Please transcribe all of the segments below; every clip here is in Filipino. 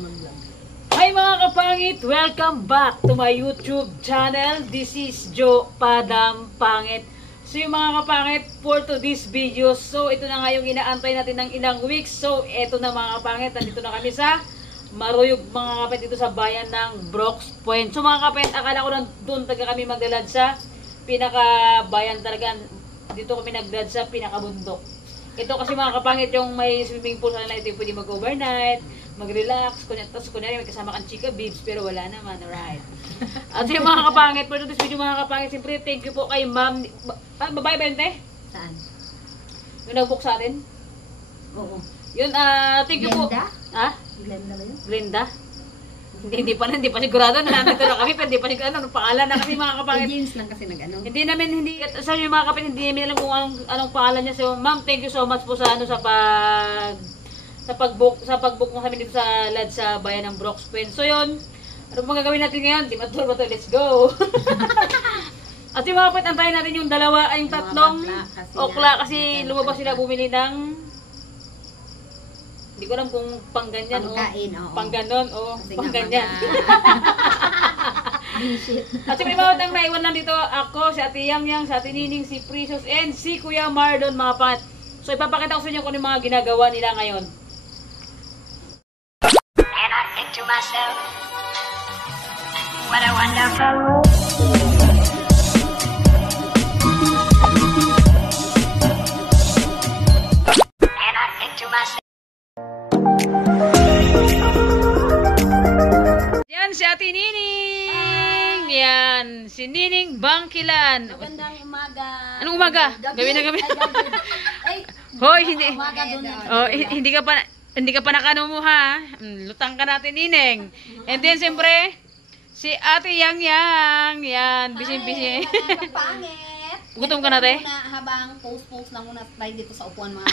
Hi mga kapangit! Welcome back to my YouTube channel. This is Joe Padam Pangit. So yung mga kapangit, for today's video, so ito na nga yung inaantay natin ng ilang weeks. So ito na mga kapangit, nandito na kami sa Maruyog mga kapit dito sa bayan ng Brooks Point. So mga kapit, akala ko doon taga kami magdalad sa pinaka-bayan talaga. Dito kami nagdalad sa pinaka-bundok. Ito kasi mga kapangit yung may swimming pool sa nila. Ito yung pwede mag-overnight, mag-relax. Tapos kunyari may kasama kang chika bibs, pero wala naman, alright. At yung mga kapangit, for this video mga kapangit, siyempre thank you po kay ma'am. Babae ba yun, te? Saan? Yung nag-book sa atin? Oo. Yun, thank you po. Glenda? Ha? Glenda ba yun? Glenda? Hindi pa sigurado na nandito na kami, pero hindi pa sigurado, pangalan na kami mga kapangit. James lang kasi nag-ano. Hindi, sa yung mga kapangit, hindi namin alam kung anong pangalan niya. So, ma'am, thank you so much po sa pag-book mo kami dito sa lad sa bayan ng Brooks Point. So, yun, ano pong gagawin natin ngayon? Di matur ba to? Let's go! At yung mga kapangit, antayin natin yung tatlong okla kasi lumabas sila bumili ng hindi ko alam kung pangganyan Pangkain, o pangganon o pangganyan. At yung mga utang naiwan lang dito, ako, si Ate Yang, si Ate Nining, si Precious, and si Kuya Mardon mga pangat. So ipapakita ko sa inyo kung ano yung mga ginagawa nila ngayon. And I think to myself, what a wonderful world. And I think to myself. Yan si Ate Nining. Yan, si Nining Bangkilan. Magandang umaga. Anong umaga? Gabi na gabi. Ay, Hoy, hindi. umaga doon. Oh, hindi ka pa nakano mo ha. Lutang ka natin, Nining. And then siyempre, si Ate Yang. Yan, busy. Pangit. Gutom ka na, te? Habang post lang muna tayo dito sa upuan mga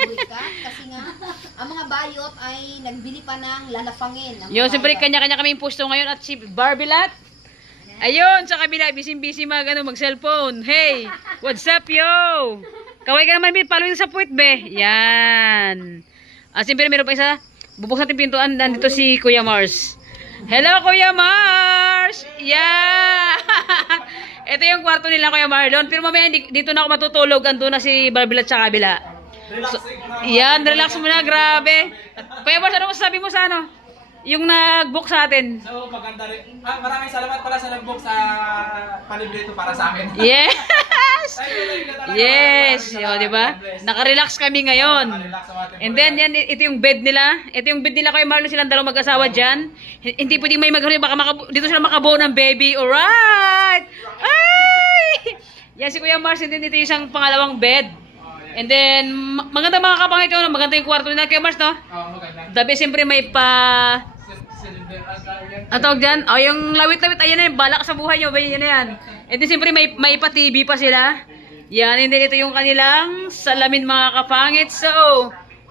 buwika. Kasi nga, ang mga bayot ay nagbili pa ng lalafangin. Yun, siyempre kanya-kanya kaming pusto ngayon at si Barbilat. Ayun, sa kabila, busy mag-cellphone. Hey, what's up, yo? Kaway ka naman, following sa puwit, be. Yan. At siyempre, meron pa isa. Bubuksan natin pintuan. Nandito si Kuya Mars. Hello, Kuya Mars! Yeah! Ito yung kwarto nila, Kuya Marlon. Pero mamaya, dito na ako matutulog. Andun na si Barbilat sa kabila. So, yan, relax muna. Grabe. Kuya Mars, ano masasabi mo sa ano? Yung nag-book sa atin. So, maganda rin. Maraming salamat pala sa nag-book sa palibre ito para sa amin. Yes! Yes! O, diba? Naka-relax kami ngayon. And then, yan, ito yung bed nila. Ito yung bed nila, Kuya Marlon, silang dalawang mag-asawa dyan. Hindi pwedeng may magharoon. Dito sila makabuo ng baby. Alright! Ay! Yan si Kuya Mars. And then, ito yung isang pangalawang bed. And then, maganda mga kapangit yun. Maganda yung kwarto nila, Kuya Mars, no? Oo, maganda. Dabi, siyempre may ang tawag dyan, yung lawit-lawit, ayan na yun, balak sa buhay nyo, yan na yan. And then, siyempre may pa-TV pa sila. Yan, and then ito yung kanilang salamin mga kapangit. So,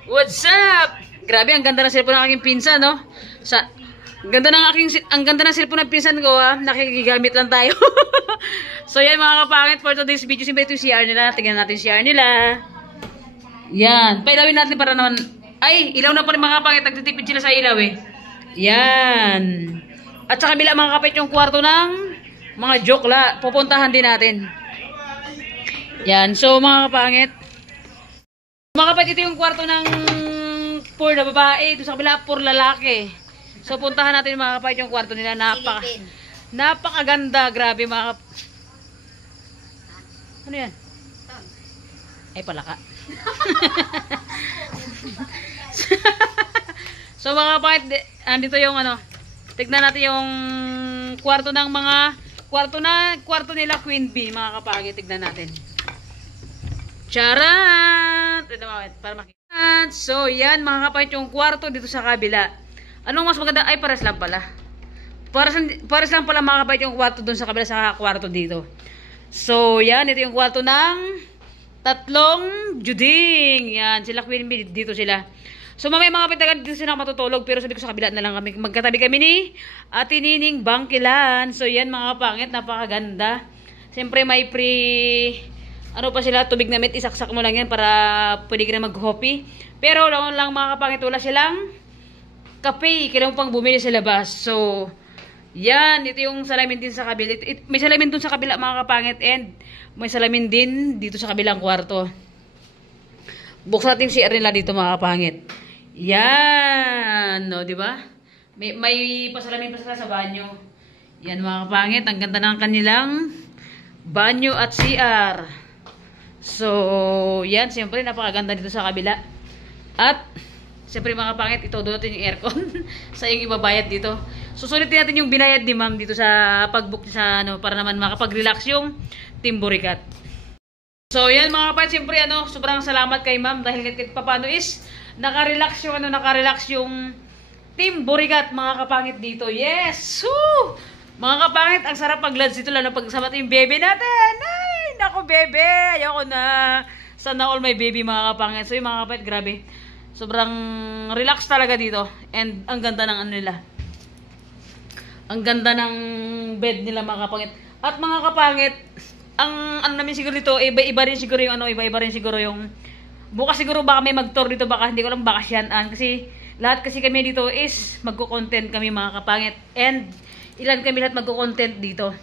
what's up? Grabe, ang ganda ng cellphone ng aking pinsan, no? Ang ganda ng cellphone ng pinsan ko, ha? Nakikigamit lang tayo. So, yan mga kapangit, for today's video, siyempre ito yung CR nila. Tingnan natin yung CR nila. Yan, pailawin natin para naman, ay, ilaw na pa rin mga kapangit, nagtitipid sila sa ilaw eh. Yan. At sa kabila mga kapit yung kwarto ng mga jokla. Pupuntahan din natin. Yan. So mga kapangit. Mga kapit ito yung kwarto ng for na babae. Ito sa kabila for lalaki. So puntahan natin mga kapit yung kwarto nila. Napakaganda. Grabe mga kapit. Ano yan? Ay palaka. So mga kapangit, andito yung ano, tignan natin yung kwarto ng mga, kwarto nila Queen Bee, mga kapangit, tignan natin. Charat! Ito mga kapangit, para makita. So yan mga kapangit, yung kwarto dito sa kabila. Anong mas maganda? Ay, pares lang pala. Pares lang pala mga kapangit yung kwarto dun sa kabila sa kwarto dito. So yan, ito yung kwarto ng tatlong juding. Yan, sila Queen Bee, dito sila. So mamaya mga kapitagan dito sila matutulog, pero sabi ko sa kabila na lang kami. Magkatabi kami ni Ate Nining Bangkilan. So yan mga kapangit, napakaganda. Siyempre may ano pa sila, tubig na met, isaksak mo lang yan para pwede ka na mag-hoppy. Pero lang mga kapangit, wala silang kape, kailangan pang bumili sa labas. So, yan, ito yung salamin din sa kabila. May salamin dun sa kabila mga kapangit and may salamin din dito sa kabilang kwarto. Buksan natin si nila dito mga kapangit. Yan, no, di ba? May pasalamin pa sila sa banyo. Yan mga kapangit, ang ganda ng kanilang banyo at CR. So, yan, siyempre napakaganda dito sa kabila. At siyempre mga kapangit, ito doon natin yung aircon sa yung ibabayad dito. Susulitin natin yung binayad ni ma'am dito sa pag-book sa ano para naman makapag-relax yung Team Burikat. So, yan mga kapangit, siyempre sobrang salamat kay ma'am dahil kahit paano is naka-relax yung Team Burikat mga kapangit dito. Yes! Woo! Mga kapangit, ang sarap pag-lads dito lalo pag kasama yung baby natin. Ay, naku bebe, ayoko na. Sana all my baby mga kapangit. So yung mga kapangit, grabe. Sobrang relax talaga dito. And ang ganda ng ano nila. Ang ganda ng bed nila mga kapangit. At mga kapangit, ang ano namin siguro dito, iba-iba rin siguro yung bukas siguro baka may mag-tour dito, baka hindi ko lang baka siyanan. Kasi lahat kasi kami dito is magko-content kami mga kapangit. And ilan kami lahat magko-content dito?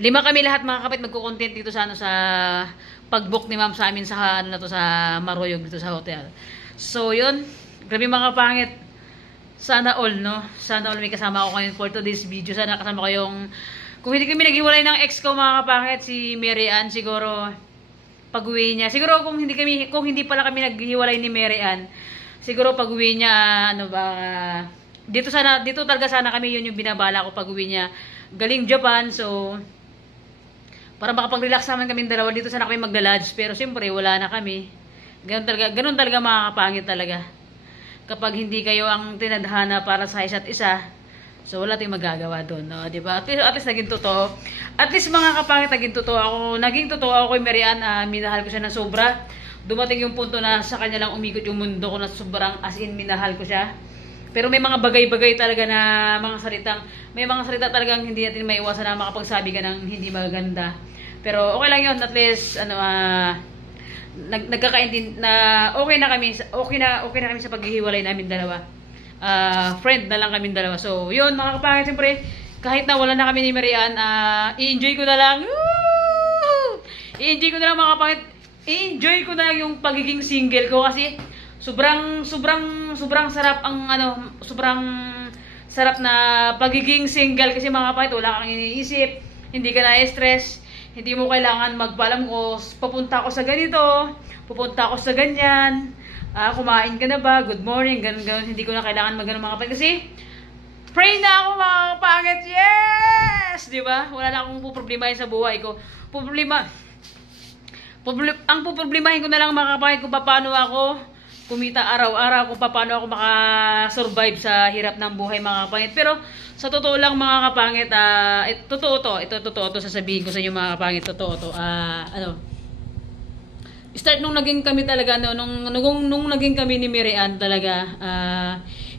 5 kami lahat mga kapit magko-content dito sa sa pag-book ni ma'am sa amin sa sa Maroyog dito sa hotel. So yun, grabe mga kapangit. Sana all Sana all may kasama ako ngayon for today's video. Sana kasama ko yung kung hindi kami naghiwalay ng ex ko mga kapangit, si Mary Ann siguro pag-uwi niya. Siguro kung hindi pala kami naghiwalay ni Mary Ann, siguro pag-uwi niya dito talaga sana kami, yun yung binabala ko pag-uwi niya galing Japan. So para makapag-relax naman kami dalawa dito, sana kami magla-lodge, pero siyempre wala na kami. Ganun talaga mga kapangit talaga kapag hindi kayo ang tinadhana para sa isa't isa. So wala tayong magagawa doon, no? Diba? At least naging totoo. At least mga kapangit, naging totoo ako kay Mary Ann. Minahal ko siya ng sobra. Dumating yung punto na sa kanya lang umikot yung mundo ko, na sobrang as in minahal ko siya. Pero may mga bagay-bagay talaga na may mga salita talagang hindi natin maiwasan na makapagsabi ka ng hindi maganda. Pero okay lang yun, at least nagkakaintindi na okay na kami sa paghihiwalay namin dalawa. Friend na lang kami dalawa. So yun mga kapangit, siyempre kahit na wala na kami ni Mary Ann, i-enjoy ko na lang. I-enjoy ko na lang mga kapangit. I-enjoy ko na lang yung pagiging single ko kasi sobrang sarap ang sobrang sarap na pagiging single kasi mga kapatid, wala kang iniisip, hindi ka na-stress, hindi mo kailangan magpaalam ko, papunta ako sa ganito, pupunta ako sa ganyan, kumain ka na ba, good morning, ganun, hindi ko na kailangan magano mga kapatid kasi pray na ako mga kapangit, yes! Diba? Wala na akong puproblemahin sa buhay ko. Ang puproblemahin ko na lang mga kapangit kung paano ako kumita araw-araw, kung paano ako makasurvive sa hirap ng buhay mga kapangit. Pero sa totoo lang mga kapangit, totoo to, sasabihin ko sa inyo mga kapangit, totoo to. Start nung naging kami talaga, nung naging kami ni Mary Ann talaga,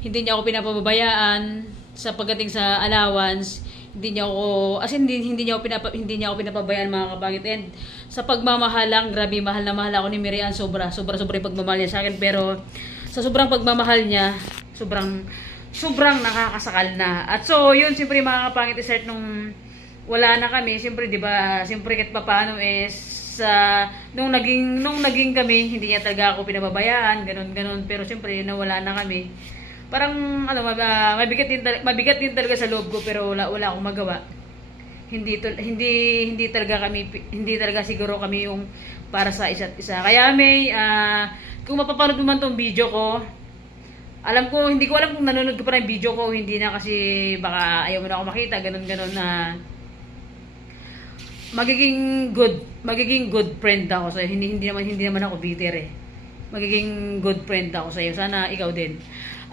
hindi niya ako pinapabayaan sa pagdating sa allowance. Hindi niya ako pinapabayaan mga kapangit. And sa pagmamahal lang, grabe, mahal na mahal ako ni Mary Ann, sobra yung pagmamahal niya sa akin. Pero sa sobrang pagmamahal niya, sobrang nakakasakal na. At so yun, siyempre mga kapangit, start nung wala na kami, siyempre diba, siyempre kahit paano is nung naging kami, hindi niya talaga ako pinababayaan, ganun. Pero siyempre nawala na kami, parang mabigat din talaga sa loob ko, pero wala akong magawa. Hindi talaga siguro kami yung para sa isa't isa. Kaya kung mapapanood mo man tong video ko, hindi ko alam kung nanonood ko pa ng video ko, hindi na, kasi baka ayaw mo na ako makita, ganun na magiging good friend ako sa'yo. Hindi naman ako bitter Magiging good friend ako sa'yo. Sana ikaw din.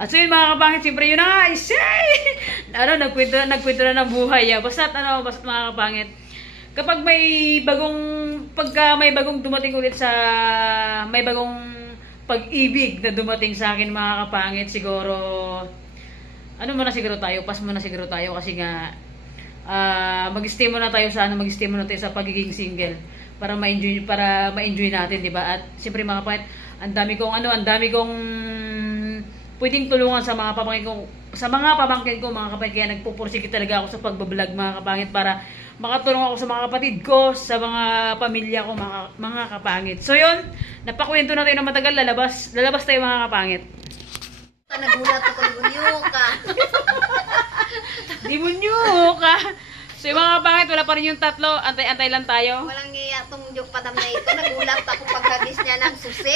At so yun mga kapangit, siyempre yun na nga, nagkwento na ng buhay. Basta mga kapangit, kapag may bagong dumating ulit may bagong pag-ibig na dumating sa akin mga kapangit, siguro, pass muna siguro tayo kasi nga, mag-stay muna tayo sa pagiging single para ma-enjoy natin, 'di ba? At siyempre mga kapatid, ang dami kong pwedeng tulungan sa mga pamangkin ko, mga kapatid, kaya nagpupursige talaga ako sa pagbablog mga kapangit para makatulong ako sa mga kapatid ko, sa mga pamilya ko, mga kapangit. So yun, napakwento na tayo ng matagal, lalabas tayo mga kapangit. Nagulat ako ng unyo ka. Di mo nyo ka. So yung mga kapangit, wala pa rin yung tatlo, antay-antay lang tayo. Walang iya tong joke padam na ito. Nagulat ako pagkagis niya ng susi.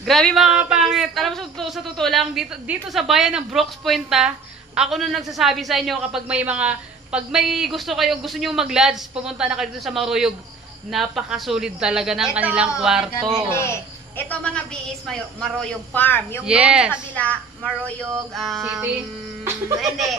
Grabe mga kapangit. Alam mo, sa totoo lang, dito sa bayan ng Brooks Point, ako na nagsasabi sa inyo kapag may gusto nyo mag-lodge, pumunta na kayo dito sa Maruyog. Napakasulit talaga ng kanilang kwarto. Ito mga BS Maruyog Farm. Yung Yes. doon sa kabila, Maruyog City? Hindi.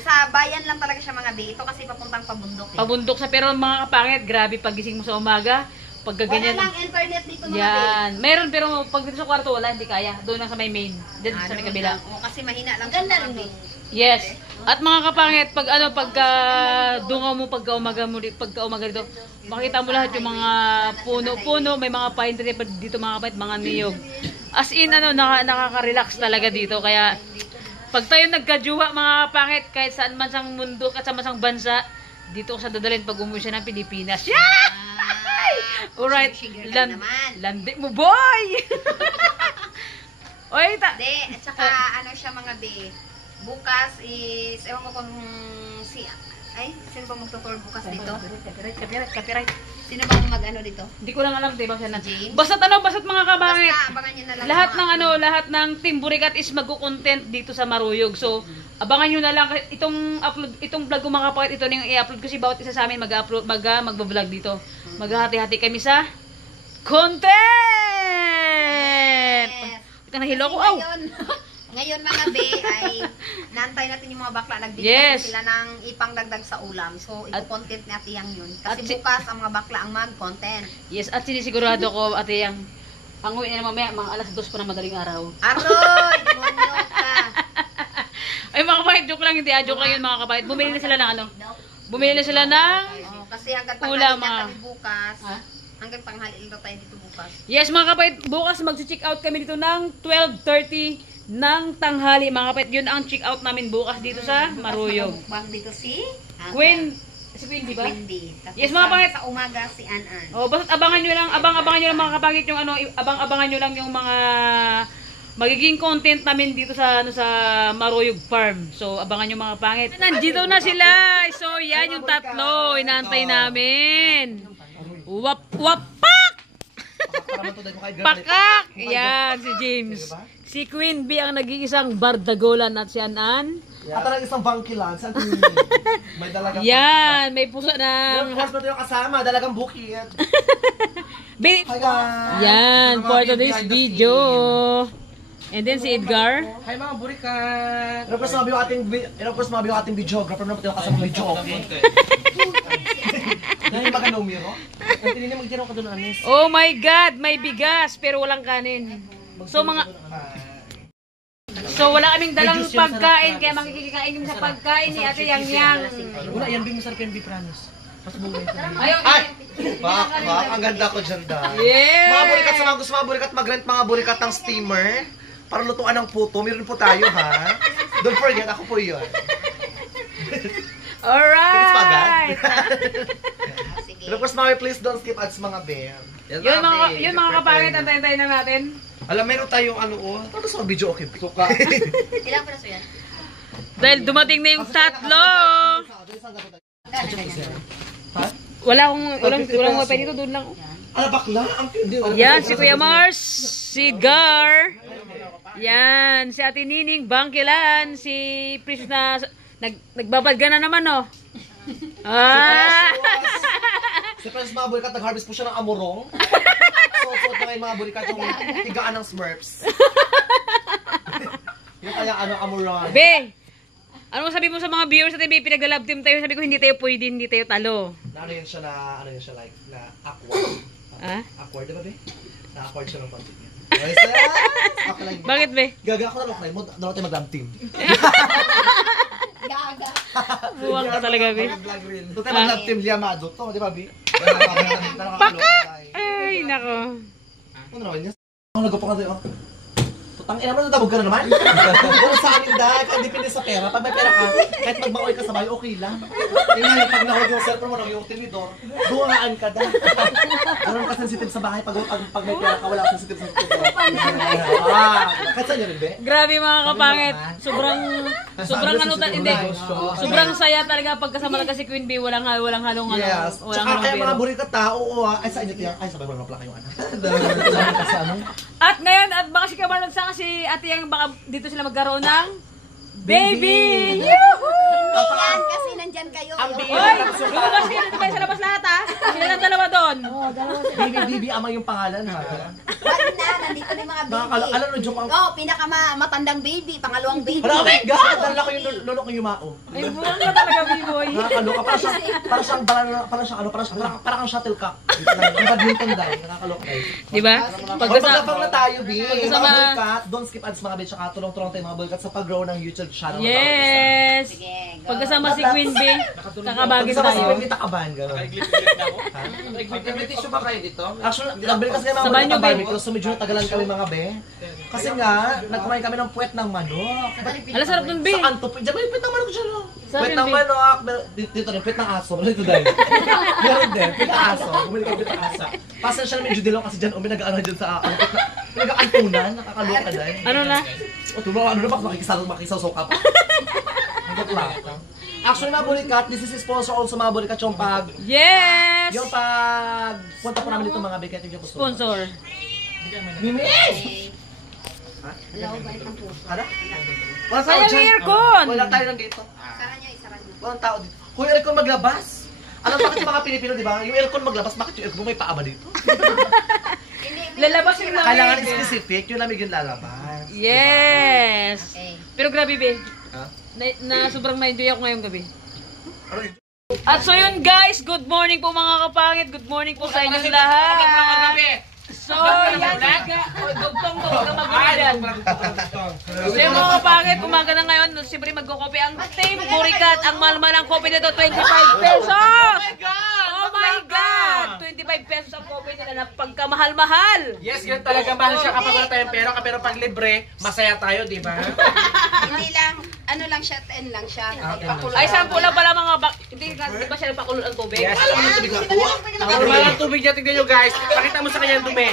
Sa bayan lang talaga siya mga B. Ito kasi papuntang pabundok. Pabundok sa, pero mga kapangit, grabe pagising mo sa umaga, pagkaganyan. Wala lang internet dito mga Yan. Meron, pero pag dito sa kwarto, wala, hindi kaya. Doon lang sa may main. Doon sa may kabila. Kasi mahina lang. Ganda rin eh. Yes. At mga kapangit, pagka dungaw mo, pagka umaga dito, makita mo lahat yung mga puno-puno, may mga pine tree dito mga kapangit, mga niyog. As in, nakaka-relax talaga dito. Kaya, pag tayo nagkajuwa mga kapangit, kahit saan man sang mundo, at saan man sang bansa, dito ko sa dadalhin pag umuwi siya ng Pilipinas. Yeah! Alright, landi mo boy! Oy, Hindi, at saka ano siya mga B. Bukas is, ewan ko kung sino ba magtutur bukas dito? Copyright. Sino ba mag-ano dito? Hindi ko lang alam, diba siya na. James? Basta't mga kabangit. Basta, abangan nyo na lang. Lahat ng Team Burikat is magko-content dito sa Maruyog. So, abangan nyo na lang itong vlog ko mga kapatid, ito na yung i-upload kasi bawat isa sa amin magba-vlog dito. Maghahati-hati kami sa content. Yes. Ito na hilo ko. Ngayon mga be ay naantay natin yung mga bakla nagbibigay Yes. sila ng ipangdagdag sa ulam. So, i-content natin yang yun. Kasi At bukas ang mga bakla ang mag-content. Yes, at sinisigurado ko, ate, ang uwi na mamaya, mga alas 2 pa ng madaling araw. Aroy! Demonyo ka! Ay mga kapatid, joke lang, hindi joke lang yun mga kapatid. Bumili na sila ng Bumili na sila ng Kasi hanggang ulam, tanghali na kami bukas. Ha? Hanggang tanghali lang tayo dito bukas. Yes mga kapatid, bukas mag-check out kami dito ng 12:30 ng tanghali mga kapatid. Yun ang check out namin bukas dito sa Maruyog. Bukas dito si Queen, di ba? Wendy. Tapos Yes, mga kapatid. sa umaga si An-An. Oh, basta abangan nyo lang mga kapatid yung abangan nyo lang yung mga magiging content namin dito sa sa Maruyog Farm. So abangan nyo mga kapangit. Nandito na sila. So yan yung tatlo inaantay namin. Wapak! Pakak! Yan si James. Si Queen B ang nag-iisang bardagolan at si An-An. At talagang isang bangkilan. Saan tingin may dalagang Yan, may puso Yung ng... hospital yung kasama, dalagang bukid. Hi guys! Yan, for today's video. And then si Edgar. Hi mga burikat! Ilang course mabi yung ating videographer na pati yung kasama video, okay? Yan yung magandang umiro. Ang tininin magtiraw ka doon, Anis. Oh my God, may bigas pero walang kanin. So wala kaming dalang pagkain kaya makikikain kami sa pagkain ni Ate Yang Yang. Wala, yan bing masarap yan, Bipranos. Mas buhay ito. Ayun. Ay! Bak, ang ganda ko dyan dahil. Yeah. Mga burikat sa mga gusto mga burikat, mag-rent mga burikat ng steamer para lutuan ng puto. Meron po tayo ha. Don't forget, ako po yun. Alright. Sige. Pero of course, mga please don't skip ads mga ben. Yun mga kapangit, antayin na natin. Alam, meron tayong ano sa video, okay. Suka. Ilang piraso yan? Dahil dumating na yung tatlo. Walang wifi dito, doon lang. Ano, bakla? Yan, si Kuya Mars, si Gar. Yan, si Ate Nining, Bangkilan, si Pris na nagbabadga na naman, oh. Si Pres mga burikat, nag-harvest po siya ng amurong. So, na ngayon mga burikat yung tigaan ng Smurfs. Yung kaya amurong. Be, ano sabi mo sa mga viewers natin, be, pinaglalab team tayo, sabi ko hindi tayo pwede, hindi tayo talo. Ano yun siya like, na awkward. Ah? Awkward, diba be? Na-awkward siya ng pansit niya. Okay, sir? Okay lang. Bakit, be? Gaga ako na lang mo, daw tayo mag-lab team. Gaga. Buwang ka talaga, be. Daw tayo mag-lab team, Liamado to, di ba, be? Paka! Ay, nako. Ano naman niya? Ang nagpapaka tayo, Tangina mo, nadabog ka na naman. Pero sa amin dahil, kahit depende sa pera. Pag may pera ka, kahit magmaoy ka sa bahay, okay lang. Tingnan, pag nahod yung cellphone mo, yung tinidor, dumaan ka da. Ganun ka sensitive sa bahay, pag may pera ka, wala ka sensitive sa tinidor. Kahit saan yun, be? Grabe mga kapangit. Sobrang ano hindi. Sobrang saya talaga pagkasama lang kasi Queen Bee, walang halong Yes. walang Tsaka kaya mga biro. burikat tao, ay sa inyo tiyak, ay sabay mo naman pala kayo, anak. Kasi ano? At ngayon, at baka si Kamarlon sa kasi ate yung baka dito sila magkaroon ng baby! Hindi yan, kasi nandyan kayo. Hoy! Lumabas kayo dito kayo sa labas lahat ha! Sila lang dalawa doon. Bibi ama yung pangalan, ha? Wala na, nandito na yung mga baby. Alam mo, joke ang... Oh, pinakamatandang baby, pangalawang baby. Oh my God! Dala ko yung lolo ko yumao. Ay, buwan na talaga, B-boy. Nakakaloka. Para kang shuttlecock. Ang badminton dahil. Nakakaloka tayo. Diba? Pagkasama na tayo, B. Pagkasama- Mga boykat, don't skip ads mga bitch. Saka tulong-tulong tayo mga boykat sa pag-grow ng YouTube channel. Yes! Sige, go. Pagkasama si Queen Bee, kakabagin Pagkasama si tayo. Queen Takaban. Nag-glip-glip na ako. May tissue ba kayo dito? Actually, nagbili kasi mga Sa banyo, mga be. barbecue, so medyo natagalan kami mga be. Kasi nga, nagkumain kami ng puwet ng manok. Ala, sarap nun, Bee. Sa kanto, diyan may puwet ng manok dyan, no? Sarap Puwet yun, ng Bee. manok, dito rin, puwet ng aso. Dito dahil. Meron din, puwet ng aso. Bumili kami puwet ng asa. Pasan siya na medyo dilaw kasi dyan, nag-ano dyan sa, nag-aantunan, nakakaloka dahil. Ano na? O, tulo, ano na ba, makikisaw-saw ka pa. Hanggat lang. Actually, mga bulikat, this is sponsor also mga bulikat yung Yes! yung pag punta po namin dito mga bigat yung gusto. Sponsor. Mimi! Hello, balik ang puso. Ano? Wala tao Sayang dyan. aircon! Wala tayo lang dito. Isara nyo, isara nyo. Walang tao dito. Kung yung aircon maglabas. Alam bakit yung mga Pilipino, di ba? Yung aircon maglabas, bakit yung aircon mo may paa ba dito? Lalabas yung Kailangan lamig. specific, yung lamig yung lalabas. Yes! Okay. Pero grabe, Be. Ha? Na sobrang na-enjoy ako ngayong gabi. Ano? At so yun guys, good morning po mga kapangit. Good morning po sa inyong lahat. So yan, dugtong to, huwag kang magulidan. So yung mga kapangit, umaga na ngayon, siyempre magkukopi ang Team Burikat. Ang mahal-mahal ang kopi nito, 25 pesos! Oh my God! 25 pesos ang kopi nila na pagkamahal-mahal. Yes, yun talaga mahal siya kapag wala tayong pera. Pero pag libre, masaya tayo, di ba? Hindi lang, ano lang siya, 10 lang siya. Ay, sampo lang pala mga hindi ba siya nagpakulot ang tubig? Yes. Alam mo yung tubig na po? Normal ang tubig niya, tignan nyo guys. Pakita mo sa kanya yung dumi.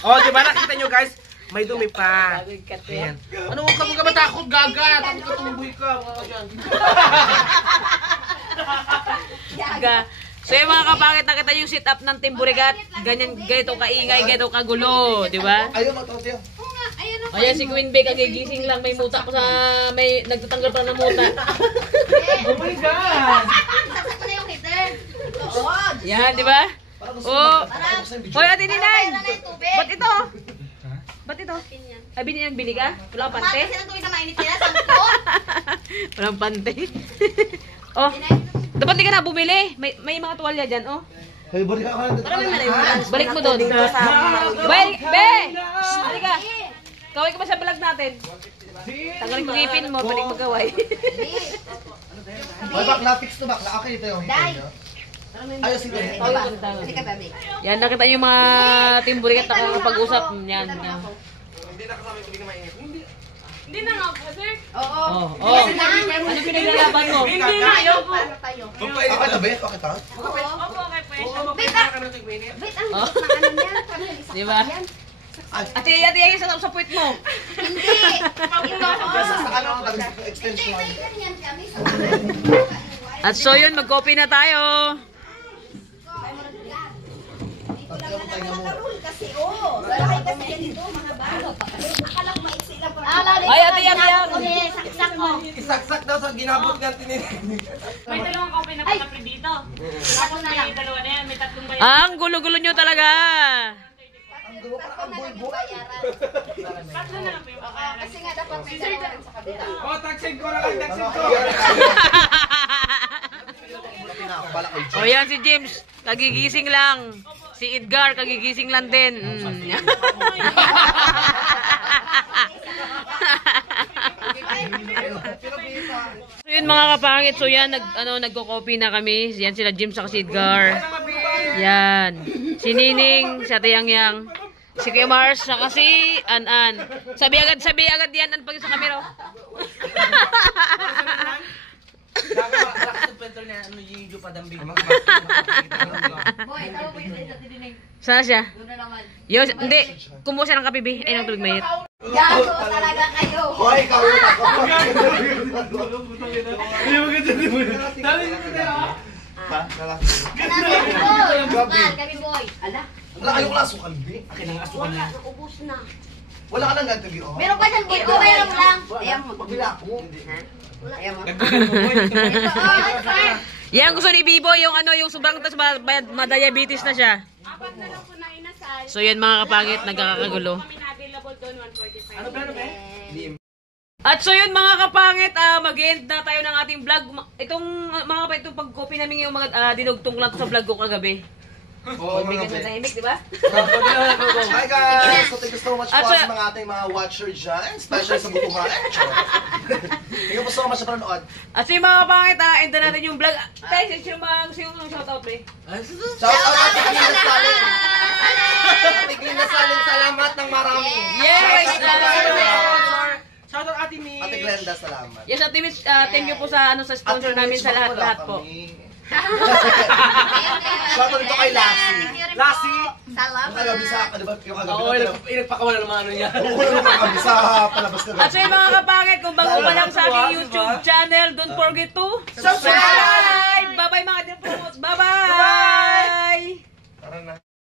Oh, di ba nakita nyo guys? May dumi pa. Ayan. Ano huwag ka matakot, gaga. Takot ka tumuboy ka. Mga ka dyan. Ga. So yung mga kapangit, nakita yung sit up ng Team Burikat. Ganito kaingay, ganito kagulo, di ba? Ayaw, magtawag yan. Oo nga, ayun o. Ayan si Queen Bee, kagigising lang, may muta pa sa, may nagtatanggal pa ng muta. Oh my God! Saksak ko na yung heater. Oo. Yan, di ba? Parang gusto Oh. mo sa video. Hoy, Ate Ninay! Wala na yung tubig. Ba't ito? Ba't ito? Ay, bili ka? Wala kang pante? Kasi ng tubig na mainit sila, sampo. Walang pante. Oh, dapat di ka na bumili. May mga tuwalya dyan, oh. Hoy, balik ka lang. Para may malayo. Balik mo doon. Be! Halika. Kaway ka ba sa vlog natin? Tanggalin ko ngipin mo, balik magkaway. Hoy, bakla, fix to bakla. Okay, ito yung Dai. Ayos, sige. Halika, baby. Yan, nakita niyo yung mga Team Burikat nakakapag-usap. Yan. Hindi na kasama yung tubig na mainit. Hindi na nga po, sir. Oo. Oh. Ano pinaglalaban mo? Hindi na, ayoko. Tayo. Okay, tabi? Okay, ta? Oo. Okay, Oo, mapita ka ng tubig mainit. Wait, ang gusto na ano niya. Parang isaksak Diba? yan. Ate, yung sa puwit mo. Hindi. Ito, Sa ano ang extension? Hindi, ganyan kami. At so yun, mag-copy na tayo. Ito lang na nakarul kasi, oh. Lalaki kasi ganito, mga bago. Akala ko maiksi lang. Ay, ate, yan. Saksak mo. Isaksak daw sa ginabot ng tininig. May dalawang copy na pala dito. Ako na lang. May dalawa na yan, may tatlong bayan. Ang gulo-gulo nyo talaga. Ang gulo para kang bulbo. Tatlo na lang po yung bakayaran. Kasi nga dapat may dalawa rin sa kabila. Oh, taksin ko na lang, taksin ko. Bala ko O yan si James, kagigising lang. Si Edgar, kagigising lang din. So yun mga kapangit, so yan, nagko-copy na kami. Yan sila James sa si Edgar. Yan. Si Nining, si Ate Yang Yang. Si Kuya Mars, saka si An-An. Sabi agad yan, An, pag sa kamera. Sana siya? Yo, hindi. Kumuha siya ng kape, B. Ay, natulog mainit. Gago talaga kayo. Hoy, ikaw yun ako. Ha? Lalaki. Kami boy. Ala. Wala kayong lasukan, be. Akin ang asukan niya. Naubos na. Wala ka nang gantuli, oh. Meron pa dyan boy. O, meron lang. Ayan mo. Pagbila ako. Ayan mo. Yan, gusto ni Bibo yung ano, yung sobrang tas ma-diabetes na siya. Apat na lang po na inasal. So yan mga kapangit, nagkakagulo. Kami na available doon, 145. Ano ba? At so yun mga kapangit, mag-end na tayo ng ating vlog. Itong mga kapangit, itong pag-copy namin yung mga dinugtong lang to sa vlog ko kagabi. Oo, Hindi ka mga be. na tahimik, di ba? Hi guys! So thank you so much At po sa- sa mga ating mga watcher dyan, especially sa butuhan. Thank you po so much sa panonood. At so yung mga kapangit, end na natin yung vlog. Tayo, sino mga shoutout, pre? Shout out Ate Glenda Salin! Ate Glenda Salin, salamat ng marami! Yes! Shout out Ate Mi. Ate Glenda, salamat. Yes, at Timis, thank you po sa ano sa sponsor namin sa lahat po. Shout out dito kay Lassie. Lassie. Yung Salamat. kagabi sa, di ba? Yung kagabi Oo, na nagpakawala ng mga ano niya. Oo, yung kagabi sa palabas na At so yung mga kapangit, kung bago pa lang sa aking YouTube channel, don't forget to subscribe! Bye-bye mga dear promotes! Bye-bye! Tara na.